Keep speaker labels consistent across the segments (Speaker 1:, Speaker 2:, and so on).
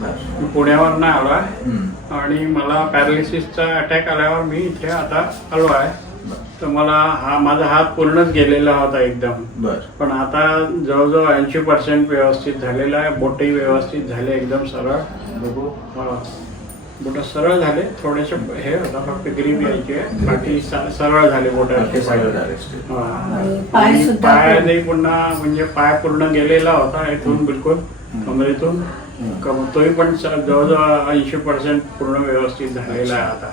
Speaker 1: मी पुण्यावरनं आलो आहे. आणि मला पॅरालिसिसचा अटॅक आल्यावर मी इथे आता आलो आहे. तर मला हा माझा हात पूर्णच गेलेला होता एकदम.
Speaker 2: बर.
Speaker 1: पण आता जवळजवळ ऐंशी पर्सेंट व्यवस्थित झालेला आहे. बोटही व्यवस्थित झाले एकदम सरळ.
Speaker 2: बघू.
Speaker 1: बोट सरळ झाले. थोडेसे हे होता फक्त ग्रीप यायची. आहे बाकी सरळ झाले बोट. पायाने पुन्हा म्हणजे पाय पूर्ण गेलेला होता इथून बिलकुल. कमरेतून. तोही पण जवळजवळ ऐंशी पर्सेंट पूर्ण व्यवस्थित झालेला आहे आता.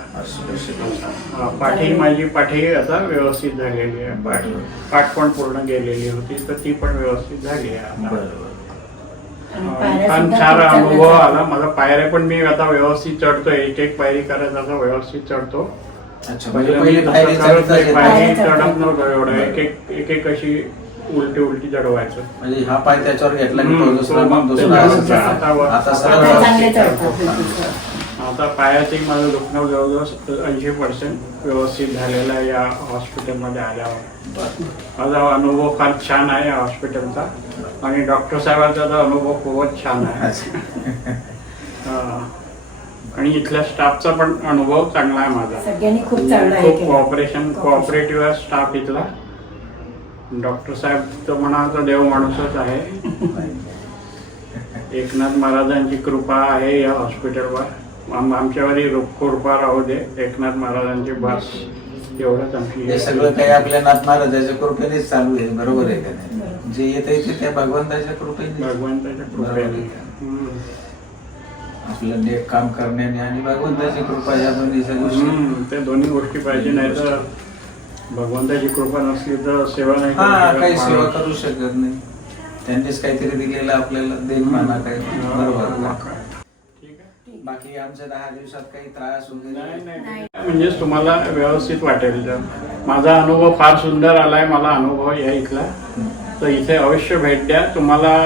Speaker 1: हा, पाठी माझी पाठी आता व्यवस्थित झालेली आहे. पाठ पाठ पण पूर्ण गेलेली होती तर ती पण व्यवस्थित झाली आहे आता
Speaker 2: बरं बरं
Speaker 3: आणि
Speaker 1: आणि
Speaker 3: पायऱ्या
Speaker 1: छान छान अनुभव. आला. माझा पायऱ्या पण मी आता व्यवस्थित चढतो एक एक पायरी करत आता व्यवस्थित चढतो.
Speaker 2: अच्छा म्हणजे
Speaker 1: पहिलं
Speaker 2: पायरी चढता.
Speaker 1: नव्हतं एवढं. एक एक एक एक अशी उलटी उलटी चढवायचं.
Speaker 2: म्हणजे हा पाय त्याच्यावर घेतला
Speaker 1: आता पायातही माझं दुखणं जवळजवळ ऐंशी पर्सेंट व्यवस्थित झालेलं आहे या हॉस्पिटलमध्ये आल्यावर. माझा अनुभव फार छान आहे या हॉस्पिटलचा आणि डॉक्टर साहेबांचा तर अनुभव खूपच छान आहे. आणि इथल्या स्टाफचा पण अनुभव चांगला आहे माझा.
Speaker 3: सगळ्यांनी खूप चांगलं
Speaker 1: खूप. कॉपरेशन कोऑपरेटिव्ह आहे स्टाफ इथला. डॉक्टर साहेब तर म्हणाल तर देव माणूसच आहे. एकनाथ महाराजांची कृपा आहे या हॉस्पिटलवर आम- आमच्यावरही कृपा राहू दे. एकनाथ महाराजांची बस एवढंच आमची
Speaker 2: हे सगळं काही आपल्या नाथ महाराजाच्या कृपेनेच चालू आहे बरोबर आहे का नाही. जे येत आहे ते त्या भगवंताच्या कृपेने
Speaker 1: भगवंताच्या कृपेने.
Speaker 2: आपलं नेट काम करण्याने आणि भगवंताची कृपा या दोन्हीच्या गोष्टी
Speaker 1: हम्म, ते दोन्ही गोष्टी पाहिजे नाही तर भगवंताची कृपा नसली तर सेवा नाही करू
Speaker 2: हा
Speaker 1: शकत
Speaker 2: काही सेवा
Speaker 1: माणूस.
Speaker 2: करू शकत नाही. त्यांनीच काहीतरी दिलेलं आपल्याला देईल म्हणा काही.
Speaker 1: हा,
Speaker 2: बरोबर
Speaker 1: आहे
Speaker 2: बाकी आमच्या दहा दिवसात काही त्रास
Speaker 1: नाही
Speaker 2: वगैरे.
Speaker 1: म्हणजेच तुम्हाला व्यवस्थित वाटेल जर माझा अनुभव फार सुंदर आलाय मला अनुभव या इथला. तर इथे अवश्य भेट द्या. तुम्हाला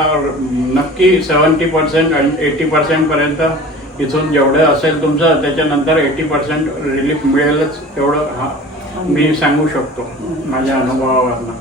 Speaker 1: नक्की सेवन्टी पर्सेंट एटी पर्सेंट पर्यंत इथून जेवढं असेल तुमचं त्याच्यानंतर एटी पर्सेंट रिलीफ मिळेलच एवढं हा मी सांगू शकतो माझ्या अनुभवावरनं.